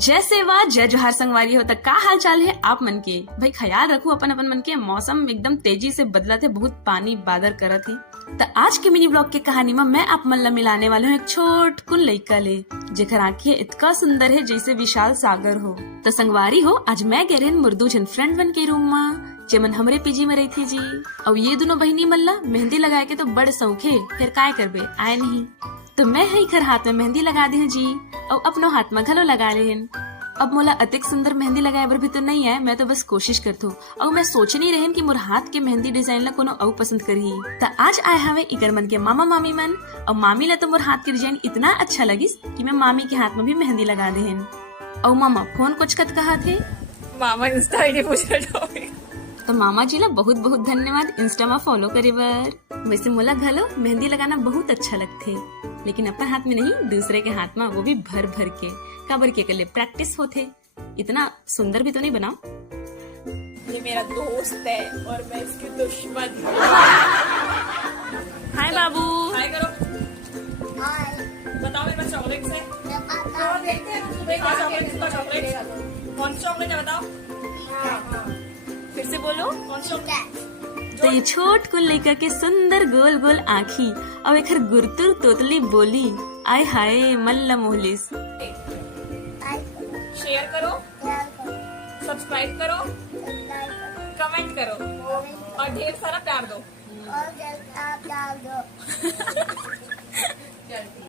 जय सेवा जय जोहार संगवारी हो। तक का हाल चाल है आप मन के? भाई ख्याल रखो अपन अपन मन के। मौसम एकदम तेजी से बदला थे, बहुत पानी बादर करत है। तो आज के मिनी ब्लॉग के कहानी में मैं आप मन ला मिलाने वाला हूँ एक छोट कुन लइका ले, जेकर आँखें इतना सुंदर है जैसे विशाल सागर हो। तो संगवारी हो, आज मैं गए रहन मुर्दू जन फ्रेंड बन के रूम में, जेमन हमरे पीजी में रही थी जी। और ये दोनों बहनी मन ला मेहंदी लगाए के तो बड़ शौक है, फिर काय करबे आए नहीं। तो मैं है घर हाथ में मेहंदी लगा दे जी, और अपनो हाथ में घलो लगा लेन। अब मोला अतिक सुंदर मेहंदी लगाए बर भी तो नहीं है, मैं तो बस कोशिश करथो। और मैं सोच नहीं रहन कि मोर हाथ के मेहंदी डिजाइन ला कोनो और पसंद करही। तो आज आए हवे इकर मन के मामा मामी मन, और मामी ला तो मोर हाथ के डिजाइन इतना अच्छा लगिस कि मैं मामी के हाथ में भी मेहंदी लगा देहन। और मामा फोन कुछ कत कहा थे, मामा इंस्टा आईडी पूछ रहे। तो मामा जी ला बहुत बहुत धन्यवाद इंस्टा में फॉलो करे बर। वैसे मोला घलो मेहंदी लगाना बहुत अच्छा लगथे, लेकिन अपन हाथ में नहीं, दूसरे के हाथ में, वो भी भर भर के। काबर के लिए प्रैक्टिस होते, इतना सुंदर भी तो नहीं बनाओ। ये मेरा दोस्त है और मैं इसकी दुश्मन हूँ। हाय बाबू। हाय करो। हाय। बताओ मेरे पास चॉकलेट है। देखते हैं सुबह क्या चॉकलेट। कौन सी चॉकलेट है बताओ। फिर से बोलो। कौन सी चॉकलेट? तो ये छोट कुल लइका के सुंदर गोल गोल आँखी और एक गुरतुर तोतली बोली, आय हाय मल्ला मोहलिस। शेयर करो, सब्सक्राइब करो, कमेंट करो और ढेर सारा प्यार दो।